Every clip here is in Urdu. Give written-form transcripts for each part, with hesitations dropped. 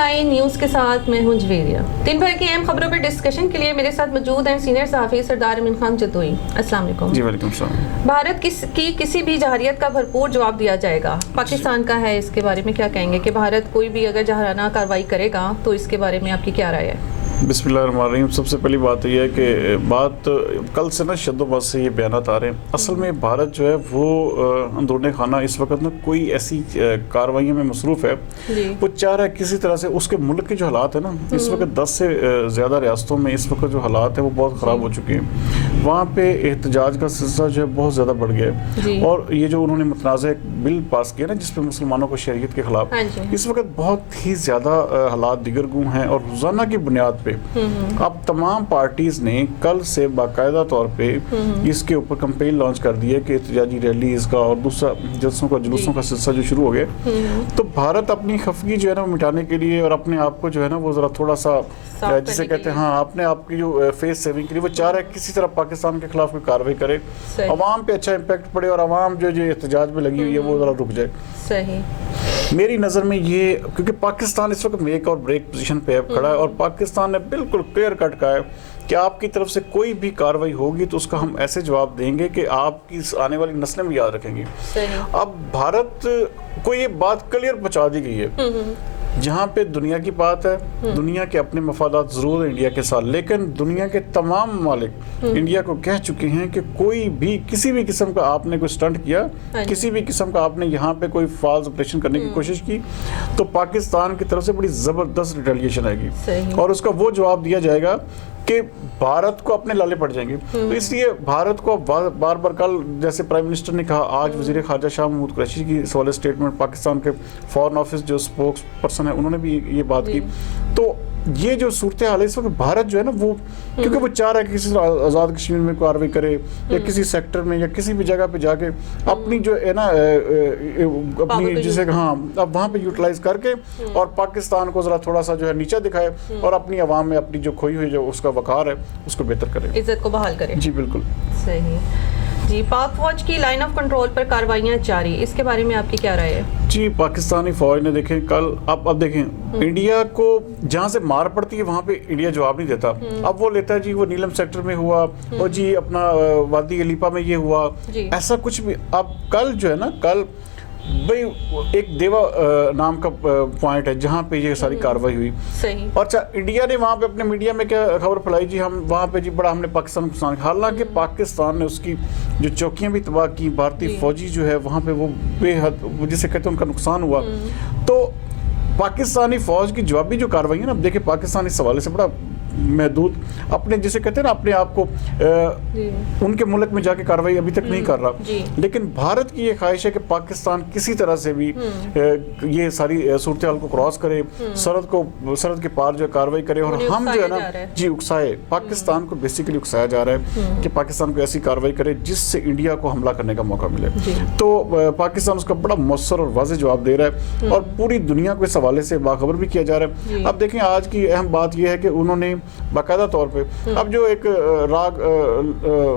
9 نیوز کے ساتھ میں ہوں جویریہ۔ دن بھر کی اہم خبروں پر ڈسکشن کے لیے میرے ساتھ موجود ہیں سینئر صحافی سردار امین خان جتوئی۔ السلام علیکم۔ جی وعلیکم السلام۔ بھارت کی کسی بھی جارحیت کا بھرپور جواب دیا جائے گا، پاکستان کا ہے، اس کے بارے میں کیا کہیں گے کہ بھارت کوئی بھی اگر جارحانہ کارروائی کرے گا تو اس کے بارے میں آپ کی کیا رائے ہے؟ بسم اللہ الرحمن الرحیم۔ سب سے پہلی بات یہ ہے کہ بات کل سے نا شد و بحث سے یہ بیانات آ رہے ہیں۔ اصل میں بھارت جو ہے وہ اندرون خانہ اس وقت نا کوئی ایسی کارروائیوں میں مصروف ہے، وہ چاہ رہا ہے کسی طرح سے اس کے ملک کے جو حالات ہیں نا، اس وقت 10 سے زیادہ ریاستوں میں اس وقت جو حالات ہیں وہ بہت خراب ہو چکے ہیں۔ وہاں پہ احتجاج کا سلسلہ جو ہے بہت زیادہ بڑھ گیا ہے، اور یہ جو انہوں نے متنازع بل پاس کیا نا جس پہ مسلمانوں کو شریعت کے خلاف، اس وقت بہت ہی زیادہ حالات دیگر گوں ہیں، اور روزانہ کی بنیاد پہ اب تمام پارٹیز نے کل سے باقاعدہ طور پہ اس کے اوپر کمپین لانچ کر دی ہے کہ احتجاجی ریلیز کا اور دوسرا جلسوں کا جلوسوں کا سلسلہ جو شروع ہو گیا۔ تو بھارت اپنی خفگی جو ہے نا مٹانے کے لیے اور اپنے آپ کو جو ہے نا وہ ذرا تھوڑا سا جسے کہتے ہیں ہاں اپنے آپ کی جو فیس سیونگ کے لیے وہ چاہ رہا ہے کسی طرح پاکستان کے خلاف کوئی کارروائی کرے، عوام پہ اچھا امپیکٹ پڑے اور عوام جو احتجاج میں لگی ہوئی ہے وہ ذرا رک جائے۔ صحیح۔ میری نظر میں یہ، کیونکہ پاکستان اس وقت میک اور بریک پوزیشن پہ کھڑا ہے، اور پاکستان نے بالکل کلیئر کٹ کہا ہے کہ آپ کی طرف سے کوئی بھی کارروائی ہوگی تو اس کا ہم ایسے جواب دیں گے کہ آپ کی آنے والی نسلیں بھی یاد رکھیں گی۔ اب بھارت کو یہ بات کلیئر پہنچا دی گئی ہے، جہاں پہ دنیا کی بات ہے، دنیا کے اپنے مفادات ضرور ہیں انڈیا کے ساتھ، لیکن دنیا کے تمام ممالک انڈیا کو کہہ چکے ہیں کہ کوئی بھی کسی بھی قسم کا آپ نے کوئی سٹنٹ کیا، کسی بھی قسم کا آپ نے یہاں پہ کوئی فالس آپریشن کرنے کی کوشش کی تو پاکستان کی طرف سے بڑی زبردست ریٹیلیشن آئے گی، اور اس کا وہ جواب دیا جائے گا کہ بھارت کو اپنے لالے پڑ جائیں گے۔ تو اس لیے بھارت کو بار بار کل جیسے پرائم منسٹر نے کہا، آج وزیر خارجہ شاہ محمود قریشی کی سوال اسٹیٹمنٹ، پاکستان کے فارن آفس جو اسپوکس پرسن ہے انہوں نے بھی یہ بات کی۔ تو یہ جو صورتحال ہے اس وقت بھارت جو ہے نا وہ کیونکہ وہ چاہ رہا ہے کہ کسی طرح آزاد کشمیر میں کارروائی کرے یا کسی سیکٹر میں یا کسی بھی جگہ پہ جا کے اپنی جو ہے نا اپنی جسے ہاں اب وہاں پہ یوٹیلائز کر کے اور پاکستان کو ذرا تھوڑا سا جو ہے نیچا دکھائے اور اپنی عوام میں اپنی جو کھوئی ہوئی جو اس کا وقار ہے اس کو بہتر کرے، عزت کو بحال کرے۔ جی بالکل صحیح جی۔ پاک فوج کی لائن آف کنٹرول پر کارروائیاں جاری، اس کے بارے میں آپ کی کیا رائے ہے؟ جی پاکستانی فوج نے دیکھیں کل اب دیکھیں انڈیا کو جہاں سے مار پڑتی ہے وہاں پہ انڈیا جواب نہیں دیتا، اب وہ لیتا ہے جی وہ نیلم سیکٹر میں ہوا اور جی اپنا وادی علیپا میں یہ ہوا، ایسا کچھ بھی۔ اب کل جو ہے نا کل بھئی ایک دیوا نام کا پوائنٹ ہے جہاں پہ یہ ساری کارروائی ہوئی، اور اچھا انڈیا نے وہاں پہ اپنے میڈیا میں کیا خبر پھیلائی جی ہم وہاں پہ جی بڑا ہم نے پاکستان کو، حالانکہ پاکستان نے اس کی جو چوکیاں بھی تباہ کی، بھارتی فوجی جو ہے وہاں پہ وہ بے حد جسے کہتے ہیں ان کا نقصان ہوا۔ تو پاکستانی فوج کی جوابی جو کارروائی ہے نا، اب دیکھیں پاکستان اس حوالے سے بڑا محدود اپنے جسے کہتے ہیں نا اپنے آپ کو ان کے ملک میں جا کے کارروائی ابھی تک نہیں کر رہا، لیکن بھارت کی یہ خواہش ہے کہ پاکستان کسی طرح سے بھی یہ ساری صورتحال کو کراس کرے، سرحد کے پار جو کارروائی کرے، اور ہم جو ہے نا جی اکسائے پاکستان کو بیسیکلی اکسایا جا رہا ہے کہ پاکستان کو ایسی کارروائی کرے جس سے انڈیا کو حملہ کرنے کا موقع ملے۔ تو پاکستان اس کا بڑا مؤثر اور واضح جواب دے رہا ہے اور پوری دنیا کو اس حوالے سے باخبر بھی کیا جا رہا ہے۔ اب دیکھیں آج کی اہم بات یہ ہے کہ انہوں نے باقاعدہ طور پہ اب جو ایک راگ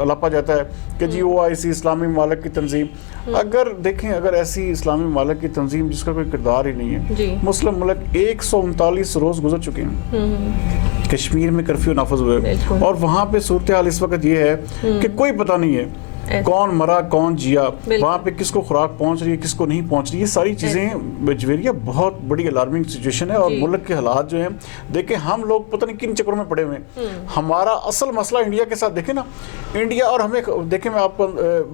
الاپا جاتا ہے کہ جی OIC اسلامی ممالک کی تنظیم، اگر دیکھیں اگر ایسی اسلامی ممالک کی تنظیم جس کا کوئی کردار ہی نہیں ہے، مسلم ملک 139 روز گزر چکے ہیں، کشمیر میں کرفیو نافذ ہوئے اور وہاں پہ صورتحال اس وقت یہ ہے کہ کوئی پتہ نہیں ہے کون مرا کون جیا، وہاں پہ کس کو خوراک پہنچ رہی ہے کس کو نہیں پہنچ رہی، یہ ساری چیزیں جویریہ بہت بڑی الارمنگ سچویشن ہے، اور ملک کے حالات جو ہیں دیکھیں ہم لوگ پتہ نہیں کن چکروں میں پڑے ہوئے ہیں۔ ہمارا اصل مسئلہ انڈیا کے ساتھ دیکھیں نا، انڈیا اور ہمیں دیکھیں میں آپ کو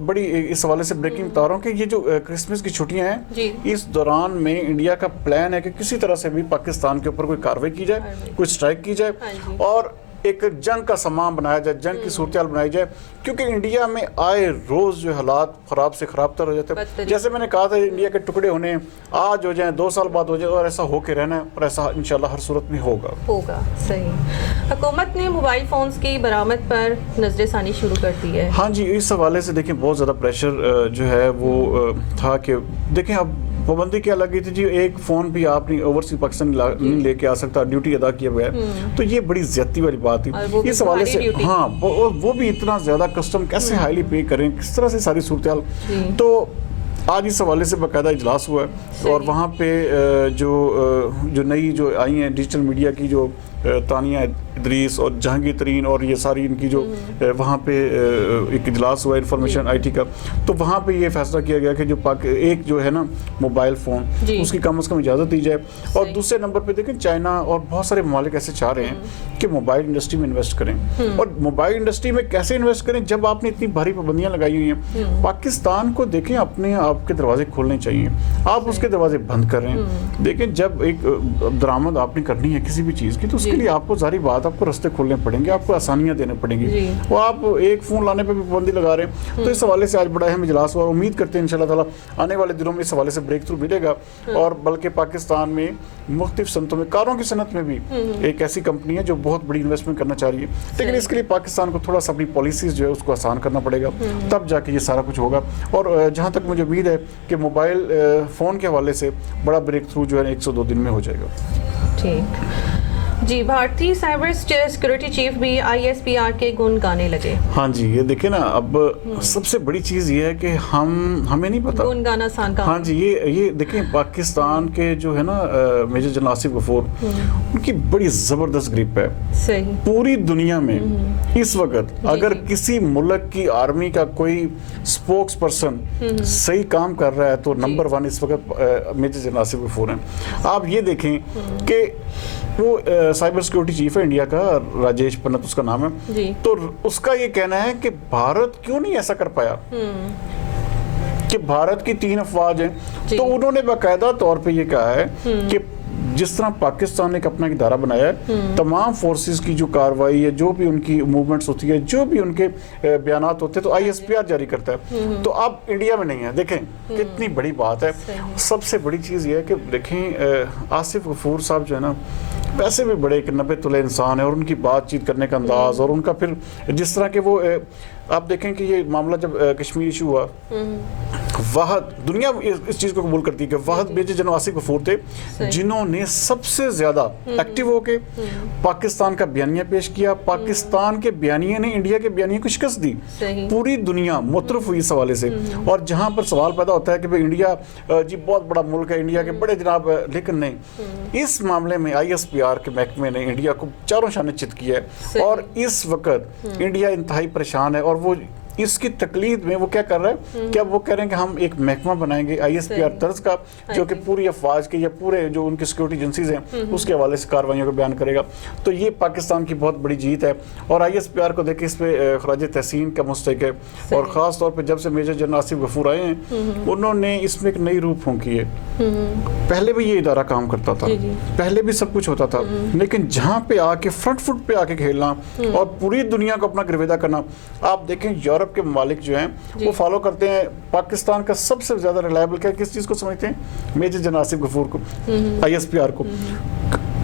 بڑی اس حوالے سے بریکنگ بتا رہا ہوں کہ یہ جو کرسمس کی چھٹیاں ہیں اس دوران میں انڈیا کا پلان ہے کہ کسی طرح سے بھی پاکستان کے اوپر کوئی کارروائی کی جائے، کوئی اسٹرائک کی جائے اور ایک جنگ کا سامان بنایا جائے، جنگ کی صورتحال بنائی جائے، کیونکہ انڈیا میں آئے روز جو حالات خراب سے خراب تر ہو جاتے ہیں۔ جیسے میں نے کہا تھا انڈیا کے ٹکڑے ہونے آج ہو جائیں 2 سال بعد ہو جائے، اور ایسا ہو کے رہنا ہے اور ایسا انشاءاللہ ہر صورت میں ہوگا۔ صحیح۔ حکومت نے موبائل فونز کی برآمد پر نظر ثانی شروع کر دی ہے۔ ہاں جی اس حوالے سے دیکھیں بہت زیادہ پریشر جو ہے وہ تھا کہ دیکھیں اب پابندی کیا لگی تھی جی ایک فون بھی آپ نے اوورسیز پاکستان نہیں لے کے آ سکتا ڈیوٹی ادا کیے بغیر، تو یہ بڑی زیادتی والی بات تھی اس حوالے سے۔ ہاں وہ بھی اتنا زیادہ کسٹم کیسے ہائیلی پے کریں، کس طرح سے ساری صورتحال، تو آج اس حوالے سے باقاعدہ اجلاس ہوا ہے اور وہاں پہ جو نئی جو آئی ہیں ڈیجیٹل میڈیا کی جو تانیہ ادریس اور جہانگیر ترین اور یہ ساری ان کی جو وہاں پہ ایک اجلاس ہوا انفارمیشن آئی ٹی کا، تو وہاں پہ یہ فیصلہ کیا گیا کہ جو ایک جو ہے نا موبائل فون اس کی کم از کم اجازت دی جائے. اور دوسرے نمبر پہ دیکھیں چائنا اور بہت سارے ممالک ایسے چاہ رہے ہیں کہ موبائل انڈسٹری میں انویسٹ کریں. اور موبائل انڈسٹری میں کیسے انویسٹ کریں جب آپ نے اتنی بھاری پابندیاں لگائی ہوئی ہیں. پاکستان کو دیکھیں اپنے آپ کے دروازے کھولنے چاہیے، آپ اس کے دروازے بند کر رہے ہیں. دیکھیں جب ایک درآمد آپ نے کرنی ہے کسی بھی چیز کی تو اس کے لیے آپ کو ظاہری بات آپ کو رستے کھولنے پڑیں گے، آپ کو آسانیاں دینے پڑیں گی. وہ آپ ایک فون لانے پہ بھی پابندی لگا رہے ہیں. تو اس حوالے سے آج بڑا اہم اجلاس ہوا. امید کرتے ہیں انشاءاللہ تعالی آنے والے دنوں میں اس حوالے سے بریک تھرو ملے گا. اور بلکہ پاکستان میں مختلف صنعتوں میں کاروں کی صنعت میں بھی ایک ایسی کمپنی ہے جو بہت بڑی انویسٹمنٹ کرنا چاہ رہی ہے، لیکن اس کے لیے پاکستان کو تھوڑا سا اپنی پالیسیز جو ہے اس کو آسان کرنا پڑے گا، تب جا کے یہ سارا کچھ ہوگا. اور جہاں تک مجھے امید ہے کہ موبائل فون کے حوالے سے بڑا بریک تھرو جو ہے 102 دن میں ہو جائے گا. ٹھیک جی. بھارتی سائبر سیکورٹی چیف بھی ISPR کے گن گانے لگے. ہاں جی، یہ دیکھیں نا اب سب سے بڑی چیز یہ ہے کہ ہمیں نہیں پتا گن گانا آسان کام. ہاں جی، یہ دیکھیں پاکستان کے جو ہے نا میجر جنرل آصف غفور، ان کی بڑی زبردست گرپ ہے صحیح پوری دنیا میں. اس وقت اگر کسی ملک کی آرمی کا کوئی اسپوکس پرسن صحیح کام کر رہا ہے تو نمبر 1 اس وقت میجر جنرل آصف غفور ہیں. آپ یہ دیکھیں کہ وہ سائبر سیکورٹی چیف ہے انڈیا کا، راجیش پنت اس کا نام ہے. تو اس کا یہ کہنا ہے کہ بھارت کیوں نہیں ایسا کر پایا کہ بھارت کی 3 افواج ہیں. تو انہوں نے باقاعدہ طور پہ یہ کہا ہے کہ جس طرح پاکستان نے ایک اپنا ادارہ بنایا ہے، تمام فورسز کی جو کاروائی ہے، جو بھی ان کی موومنٹس ہوتی ہے، جو بھی ان کے بیانات ہوتے ہیں تو ISPR جاری کرتا ہے. تو اب انڈیا میں نہیں ہے. دیکھیں کتنی بڑی بات ہے. سب سے بڑی چیز یہ ہے کہ دیکھیں آصف غفور صاحب جو ہے نا ویسے بھی بڑے ایک 90 تلے انسان ہے، اور ان کی بات چیت کرنے کا انداز اور ان کا پھر جس طرح کہ وہ آپ دیکھیں کہ یہ معاملہ جب کشمیر ایشو ہوا، واحد دنیا اس چیز کو قبول کرتی ہے کہ واحد میجر جنرل آصف غفور تھے جنہوں نے سب سے زیادہ ایکٹیو ہو کے پاکستان کا بیانیہ پیش کیا. پاکستان کے بیانیے نے انڈیا کے بیانیے کو شکست دی. پوری دنیا مترف ہوئی اس حوالے سے. اور جہاں پر سوال پیدا ہوتا ہے کہ بھئی انڈیا جی بہت بڑا ملک ہے، انڈیا کے بڑے جناب، لیکن نہیں، اس معاملے میں ISPR کے محکمے نے انڈیا کو چاروں شانے چت کیا ہے. اور اس وقت انڈیا انتہائی پریشان ہے. اور وہ اس کی تقلید میں وہ کیا کر رہا ہے کہ اب وہ کہہ رہے ہیں کہ ہم ایک محکمہ بنائیں گے ISPR طرز کا، جو کہ پوری افواج کے یا پورے جو ان کی سیکورٹی ایجنسیز ہیں اس کے حوالے سے کاروائیوں کو بیان کرے گا. تو یہ پاکستان کی بہت بڑی جیت ہے. اور ISPR کو دیکھیں اس پہ خراج تحسین کا مستحق ہے. اور خاص طور پہ جب سے میجر جنرل آصف غفور آئے ہیں انہوں نے اس میں ایک نئی روح پھونکی ہے. پہلے بھی یہ ادارہ کام کرتا تھا، پہلے بھی سب کچھ ہوتا تھا، لیکن جہاں پہ آ کے فرنٹ فٹ پہ آ کے کھیلنا اور پوری دنیا کو اپنا گرویدہ کرنا. آپ دیکھیں یورپ کے ممالک جو ہیں وہ فالو کرتے ہیں پاکستان کا سب سے زیادہ ریلائبل کیا کس چیز کو سمجھتے ہیں؟ میجر جنرل آصف غفور کو، ISPR کو.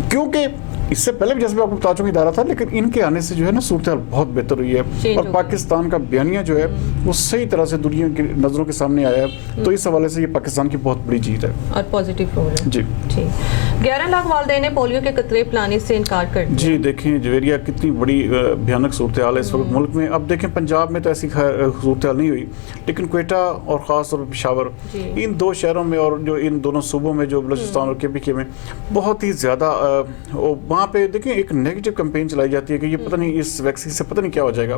کیونکہ اس سے پہلے بھی جیسے میں آپ کو بتا چکا ادارہ تھا، لیکن ان کے آنے سے جو ہے نا صورتحال بہت بہتر ہوئی ہے. اور پاکستان کا بیانیہ جو ہے وہ صحیح طرح سے دنیا کی نظروں کے سامنے آیا ہے. تو اس حوالے سے یہ پاکستان کی بہت بڑی جیت ہے اور پازیٹیو رول ہے. جی ٹھیک. 11 لاکھ والدین نے پولیو کے قطرے پلانے سے انکار کر دیا. جی دیکھیں جویریہ کتنی بڑی بھیانک صورتحال ہے اس وقت ملک میں. اب دیکھیں پنجاب میں تو ایسی صورتحال نہیں ہوئی، لیکن کوئٹہ اور خاص طور پہ پشاور، ان 2 شہروں میں اور جو ان دونوں صوبوں میں جو بلوچستان اور KPK میں بہت ہی زیادہ وہاں پہ دیکھیں ایک نیگیٹو کمپین چلائی جاتی ہے کہ یہ پتہ نہیں اس ویکسین سے پتہ نہیں کیا ہو جائے گا.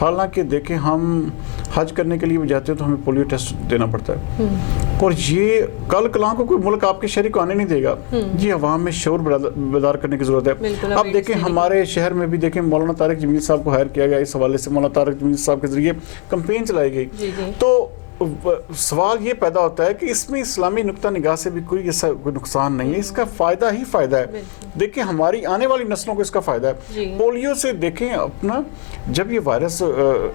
حالانکہ دیکھیں ہم حج کرنے کے لیے بھی جاتے ہیں تو ہمیں پولیو ٹیسٹ دینا پڑتا ہے. اور یہ کل کلاں کو کوئی ملک آپ کے شہری کو آنے نہیں دے گا. یہ عوام میں شعور بیدار کرنے کی ضرورت ہے. اب دیکھیں ہمارے شہر میں بھی دیکھیں مولانا طارق جمیل صاحب کو ہائر کیا گیا، اس حوالے سے مولانا طارق جمیل صاحب کے ذریعے کمپین چلائی گئی. تو سوال یہ پیدا ہوتا ہے کہ اس میں اسلامی نقطہ نگاہ سے بھی کوئی ایسا کوئی نقصان نہیں ہے. اس کا فائدہ ہی فائدہ ہے. دیکھیں ہماری آنے والی نسلوں کو اس کا فائدہ ہے. پولیو سے دیکھیں اپنا جب یہ وائرس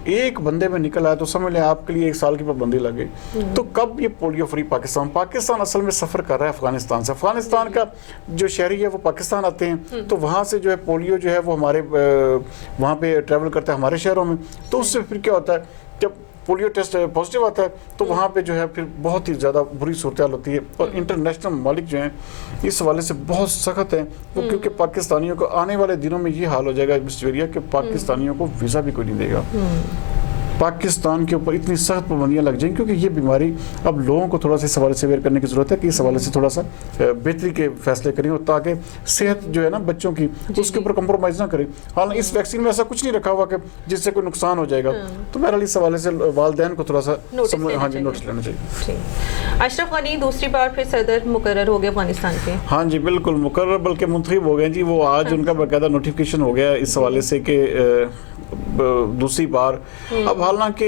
ایک بندے میں نکل آیا تو سمجھ لیں آپ کے لیے 1 سال کی پابندی لگ گئی. تو کب یہ پولیو فری پاکستان اصل میں سفر کر رہا ہے افغانستان سے. افغانستان کا جو شہری ہے وہ پاکستان آتے ہیں تو وہاں سے جو ہے پولیو جو ہے وہ ہمارے وہاں پہ ٹریول کرتا ہے ہمارے شہروں میں. تو اس سے پھر کیا ہوتا ہے جب پولیو ٹیسٹ پازیٹیو آتا ہے تو وہاں پہ جو ہے پھر بہت ہی زیادہ بری صورتحال ہوتی ہے. اور انٹرنیشنل ممالک جو ہیں اس حوالے سے بہت سخت ہیں وہ کیونکہ پاکستانیوں کو آنے والے دنوں میں یہ حال ہو جائے گا مسٹر ویریا کہ پاکستانیوں کو ویزا بھی کوئی نہیں دے گا. پاکستان کے اوپر اتنی سخت پابندیاں لگ جائیں، کیونکہ یہ بیماری اب لوگوں کو تھوڑا سا اس حوالے سے اویئر کرنے کی ضرورت ہے کہ اس حوالے سے تھوڑا سا بہتری کے فیصلے کریں، اور تاکہ صحت جو ہے نا بچوں کی اس کے اوپر کمپرومائز نہ کریں. حالانکہ اس ویکسین میں ایسا کچھ نہیں رکھا ہوا کہ جس سے کوئی نقصان ہو جائے گا. تو بہرحال اس حوالے سے والدین کو تھوڑا سا نوٹس لینا چاہیے. اشرف غنی دوسری بار پھر صدر مقرر ہو گئے افغانستان کے. ہاں جی بالکل مقرر، بلکہ منتخب ہو گئے جی. وہ آج ان کا باقاعدہ نوٹیفیکیشن ہو گیا اس حوالے سے کہ دوسری بار. اب حالانکہ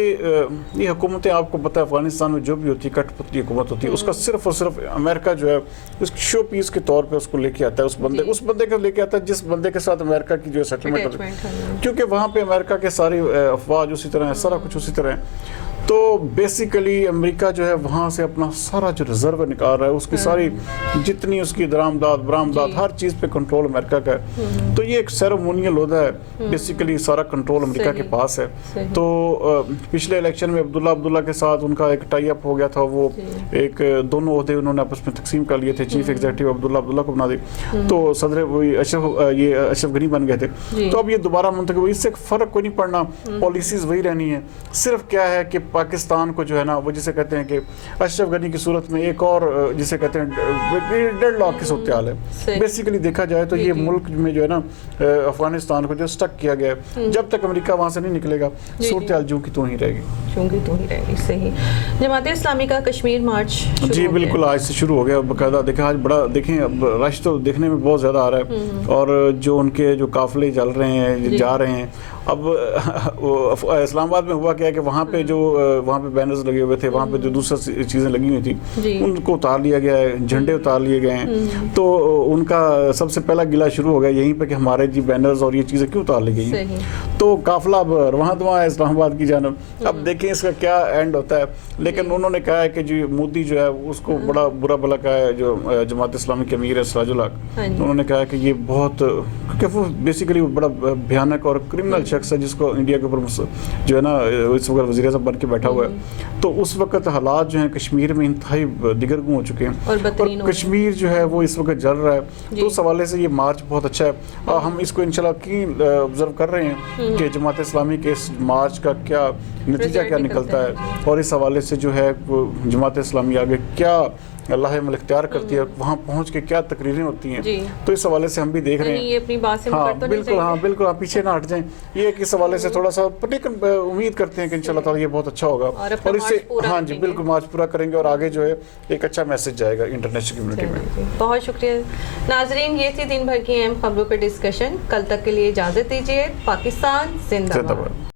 یہ حکومتیں آپ کو پتہ ہے افغانستان میں جو بھی ہوتی ہے کٹ پتلی حکومت ہوتی ہے، اس کا صرف اور صرف امریکہ جو ہے اس شو پیس کے طور پہ اس کو لے کے آتا ہے، اس بندے کو لے کے آتا ہے جس بندے کے ساتھ امریکہ کی جو ہے سیٹلمنٹ ہوتی ہے، کیونکہ وہاں پہ امریکہ کے ساری افواج اسی طرح ہے، سارا کچھ اسی طرح ہے. تو بیسیکلی امریکہ جو ہے وہاں سے اپنا سارا جو ریزرو نکال رہا ہے، اس کی ساری جتنی اس کی درآمدات برآمدات ہر چیز پہ کنٹرول امریکہ کا ہے. تو یہ ایک سیریمونیل عہدہ ہے، بیسیکلی سارا کنٹرول امریکہ کے پاس ہے. تو پچھلے الیکشن میں عبداللہ کے ساتھ ان کا ایک ٹائی اپ ہو گیا تھا، وہ ایک دونوں عہدے انہوں نے آپس میں تقسیم کر لیے تھے. چیف ایگزیکٹو عبداللہ کو بنا دی، تو صدر اشرف غنی بن گئے تھے. تو اب یہ دوبارہ منتخب ہوئی، اس سے فرق کوئی نہیں پڑنا، پالیسیز وہی رہنی ہے. صرف کیا ہے کہ پاکستان کو جو ہے نا وہ جسے کہتے ہیں کہ اشرف غنی کی صورت میں ایک اور جسے کہتے ہیں ڈیڈ لاک کی صورتحال ہے. بیسیکلی دیکھا جائے تو یہ ملک میں جو ہے نا افغانستان کو جو سٹک کیا گیا ہے، جب تک امریکہ وہاں سے نہیں نکلے گا صورتحال جو کی تو ہی رہے گی. صحیح. جماعت اسلامی کا کشمیر مارچ جی بالکل آج سے شروع ہو گیا باقاعدہ. دیکھیں آج بڑا دیکھیں اب رش تو دیکھنے میں بہت زیادہ آ رہا ہے، اور جو ان کے جو قافلے چل رہے ہیں جا رہے ہیں. اب اسلام آباد میں ہوا کیا کہ وہاں پہ بینرز لگے ہوئے تھے، وہاں پہ جو دوسری چیزیں لگی ہوئی تھیں ان کو اتار لیا گیا ہے، جھنڈے اتار لیے گئے ہیں. تو ان کا سب سے پہلا گلہ شروع ہو گیا یہیں پہ کہ ہمارے جی بینرز اور یہ چیزیں کیوں اتار لی گئی ہیں. تو قافلہ اب رواں دواں ہے اسلام آباد کی جانب. اب دیکھیں اس کا کیا اینڈ ہوتا ہے. لیکن انہوں نے کہا ہے کہ جی مودی جو ہے اس کو بڑا برا بھلا کہا ہے، جو جماعت اسلامی کے امیر ہے سراج الحق، انہوں نے کہا کہ یہ بہت، کیونکہ وہ بیسیکلی بڑا بھیانک اور کرمنل شخص ہے جس کو انڈیا کے اوپر جو ہے نا اس وقت وزیر اعظم بن کے بیٹھا ہوا ہے. تو اس وقت حالات جو ہیں کشمیر میں انتہائی دیگرگوں ہو چکے ہیں، اور کشمیر جو ہے وہ اس وقت جل رہا ہے. تو اس حوالے سے یہ مارچ بہت اچھا ہے. ہم اس کو انشاءاللہ کی آبزرو کر رہے ہیں کہ جماعت اسلامی کے اس مارچ کا کیا نتیجہ کیا نکلتا ہے، اور اس حوالے سے جو ہے جماعت اسلامی آگے کیا اللہ عمل اختیار کرتی ہے، وہاں پہنچ کے کیا تقریریں ہوتی ہیں. تو اس حوالے سے ہم بھی دیکھ رہے ہیں. بالکل پیچھے نہ ہٹ جائیں. یہ اس حوالے سے تھوڑا سا لیکن امید کرتے ہیں کہ انشاءاللہ تعالی یہ بہت اچھا ہوگا، اور اس سے ہاں جی بالکل مارچ پورا کریں گے، اور آگے جو ہے ایک اچھا میسج جائے گا انٹرنیشنل کمیونٹی میں. بہت شکریہ ناظرین. یہ تھی دن بھر کی اہم خبروں پہ ڈسکشن. کل تک کے لیے اجازت دیجیے. پاکستان زندہ باد.